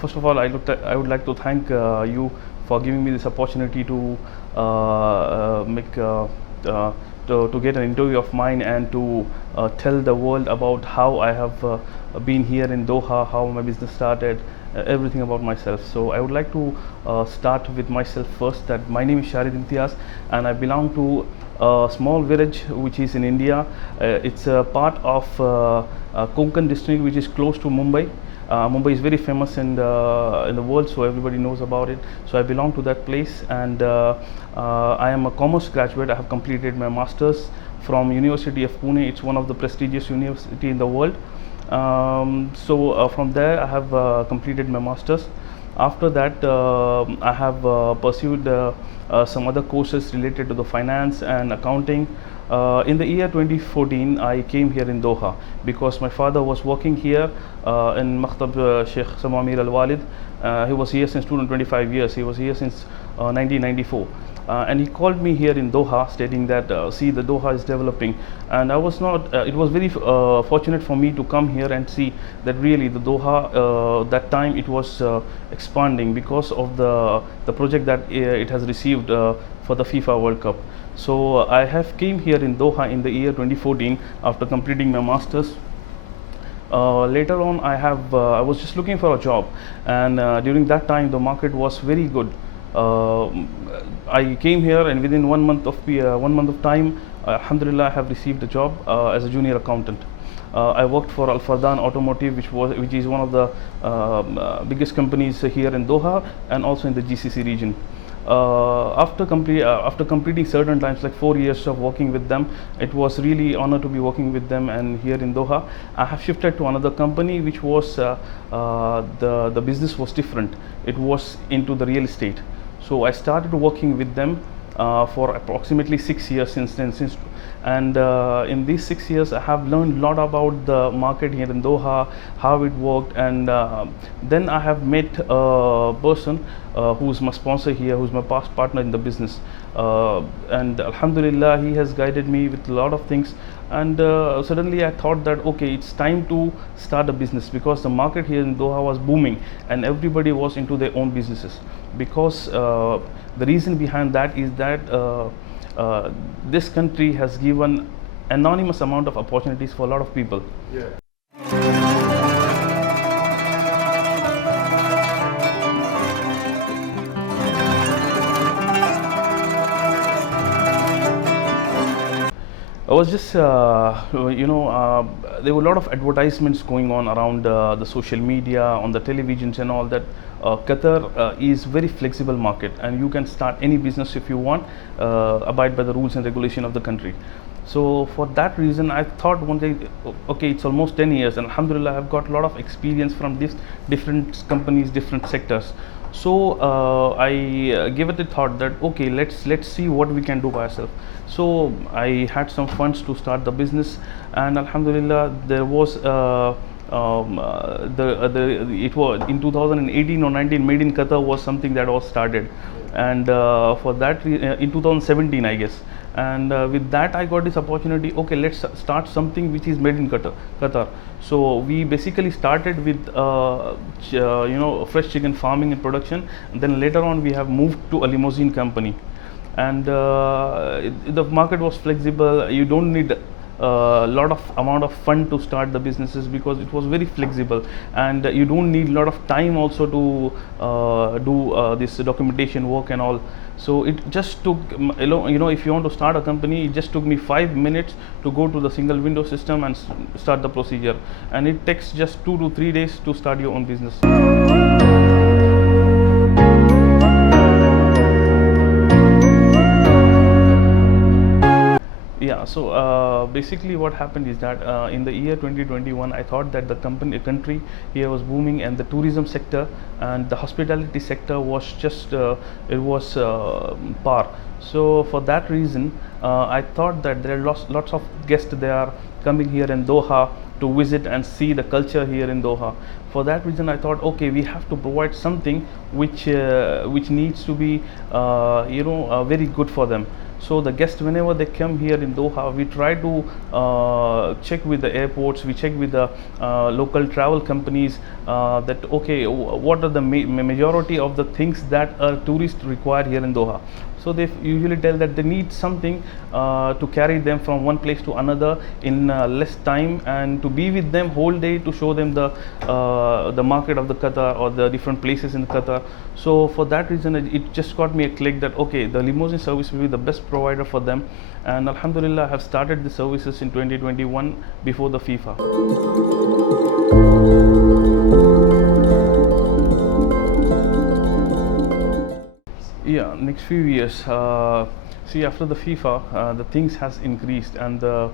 First of all, I would like to thank you for giving me this opportunity to make to get an interview of mine and to tell the world about how I have been here in Doha, how my business started, everything about myself. So I would like to start with myself first. That my name is Sharid Imtiaz, and I belong to a small village which is in India. It's a part of Kokan district, which is close to Mumbai. Mumbai is very famous in the world, so everybody knows about it. So I belong to that place, and I am a commerce graduate. I have completed my masters from University of Pune. It's one of the prestigious university in the world. From there I have completed my masters. After that I have pursued some other courses related to the finance and accounting. In the year 2014 I came here in Doha because my father was working here in Makhtab Sheikh Samamir Al Walid. He was here since 225 years. He was here since 1994. And he called me here in Doha stating that see, the Doha is developing, and I was not it was very fortunate for me to come here and see that really the Doha that time it was expanding because of the project that it has received for the FIFA World Cup. So I have came here in Doha in the year 2014 after completing my masters. Later on I was just looking for a job, and during that time the market was very good. I came here, and within 1 month of time, alhamdulillah, I have received a job as a junior accountant. I worked for Al Fardan Automotive, which is one of the biggest companies here in Doha and also in the GCC region. After completing certain times, like 4 years of working with them, it was really honor to be working with them. And here in Doha I have shifted to another company, which was the business was different. It was into the real estate. So I started working with them for approximately 6 years since then. And in these 6 years I have learned a lot about the market here in Doha, how it worked, and then I have met a person who's my sponsor here, who's my past partner in the business, and alhamdulillah, he has guided me with a lot of things. And suddenly I thought that okay, it's time to start a business, because the market here in Doha was booming and everybody was into their own businesses. Because the reason behind that is that this country has given enormous amount of opportunities for a lot of people. Yeah. I was just, there were a lot of advertisements going on around the social media, on the televisions and all that. Qatar is very flexible market, and you can start any business if you want, abide by the rules and regulation of the country. So for that reason, I thought one day, okay, it's almost 10 years, and alhamdulillah, I've got a lot of experience from these different companies, different sectors. So I gave it a thought that okay, let's see what we can do by ourselves. So I had some funds to start the business, and alhamdulillah, there was it was in 2018 or 19, Made in Qatar was something that was started, and for that in 2017 I guess. And with that I got this opportunity, okay, let's start something which is made in Qatar. So we basically started with fresh chicken farming and production, and then later on we have moved to a limousine company. And the market was flexible. You don't need a lot of amount of fund to start the businesses, because it was very flexible, and you don't need a lot of time also to do this documentation work and all. So it just took, if you want to start a company, it just took me 5 minutes to go to the single window system and start the procedure, and it takes just 2 to 3 days to start your own business. Yeah, so basically what happened is that in the year 2021, I thought that the country here was booming, and the tourism sector and the hospitality sector was just it was par. So for that reason, I thought that there are lots of guests they are coming here in Doha to visit and see the culture here in Doha. For that reason, I thought, okay, we have to provide something which needs to be very good for them. So the guests, whenever they come here in Doha, we try to check with the airports, we check with the local travel companies that okay, what are the majority of the things that a tourist require here in Doha. So they usually tell that they need something to carry them from one place to another in less time, and to be with them whole day, to show them the market of the Qatar or the different places in Qatar. So for that reason, it just got me a click that okay, the limousine service will be the best provider for them. And Alhamdulillah, I have started the services in 2021 before the FIFA. Yeah, next few years. See, after the FIFA, the things has increased, and the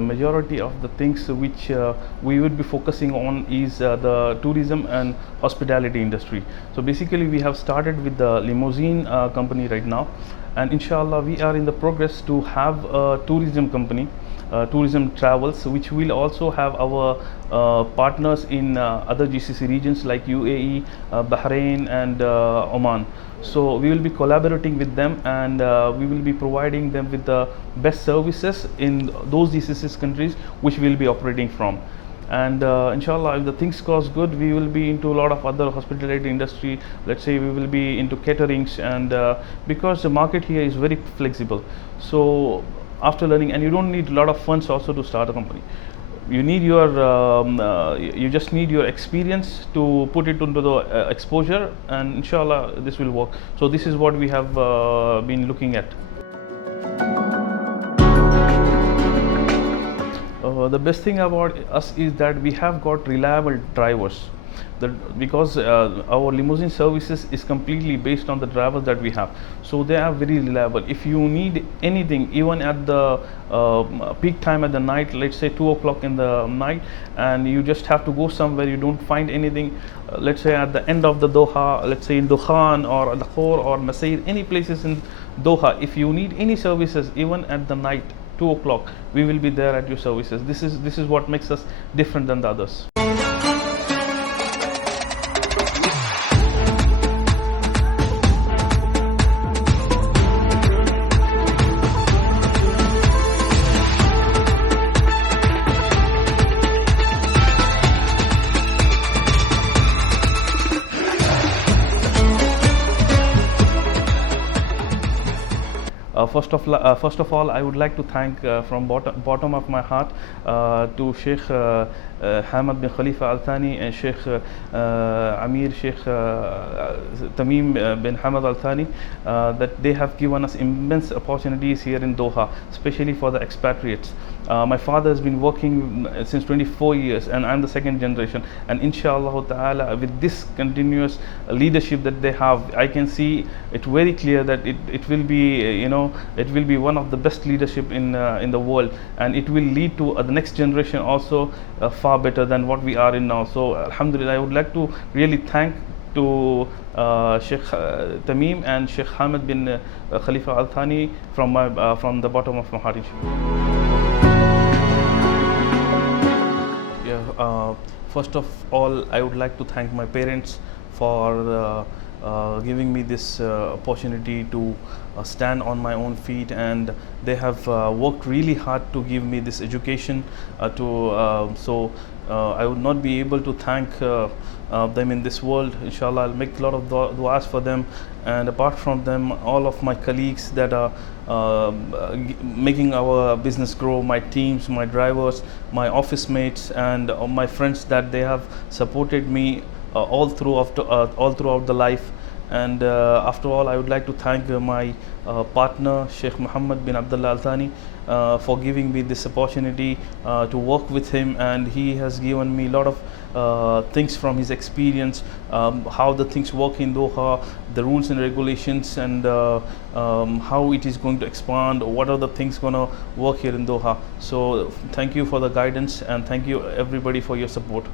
majority of the things which we would be focusing on is the tourism and hospitality industry. So basically, we have started with the limousine company right now, and inshallah, we are in the progress to have a tourism company. Tourism travels, which will also have our partners in other GCC regions like UAE, Bahrain, and Oman. So we will be collaborating with them, and we will be providing them with the best services in those GCC countries which we will be operating from. And inshallah, if the things goes good, we will be into a lot of other hospitality industry. Let's say we will be into caterings, and because the market here is very flexible. So after learning, and you don't need a lot of funds also to start a company. You need your you just need your experience to put it into the exposure, and inshallah this will work. So this is what we have been looking at. The best thing about us is that we have got reliable drivers. Because our limousine services is completely based on the drivers that we have, so they are very reliable. If you need anything, even at the peak time at the night, let's say 2 o'clock in the night, and you just have to go somewhere, you don't find anything, let's say at the end of the Doha, let's say in Dukhan or Lahore or Masir, any places in Doha, if you need any services even at the night 2 o'clock, we will be there at your services. This is what makes us different than the others. First of all, I would like to thank from bottom of my heart to Sheikh Hamad bin Khalifa Al Thani and Sheikh Amir Sheikh Tamim bin Hamad Al Thani, that they have given us immense opportunities here in Doha, especially for the expatriates. My father has been working since 24 years, and I'm the second generation. And inshallah ta'ala, with this continuous leadership that they have, I can see it very clear that it will be, it will be one of the best leadership in the world, and it will lead to the next generation also far better than what we are in now. So alhamdulillah, I would like to really thank to Sheikh Tamim and Sheikh Hamad bin Khalifa Al Thani from the bottom of my heart. First of all, I would like to thank my parents for giving me this opportunity to stand on my own feet, and they have worked really hard to give me this education. So I would not be able to thank them in this world. Inshallah, I'll make a lot of du'as for them, and apart from them, all of my colleagues that are making our business grow, my teams, my drivers, my office mates, and my friends that they have supported me all throughout the life. And after all, I would like to thank my partner Sheikh Muhammad bin Abdullah Al Thani for giving me this opportunity to work with him, and he has given me a lot of things from his experience, how the things work in Doha, the rules and regulations, and how it is going to expand, what are the things going to work here in Doha. So thank you for the guidance, and thank you everybody for your support.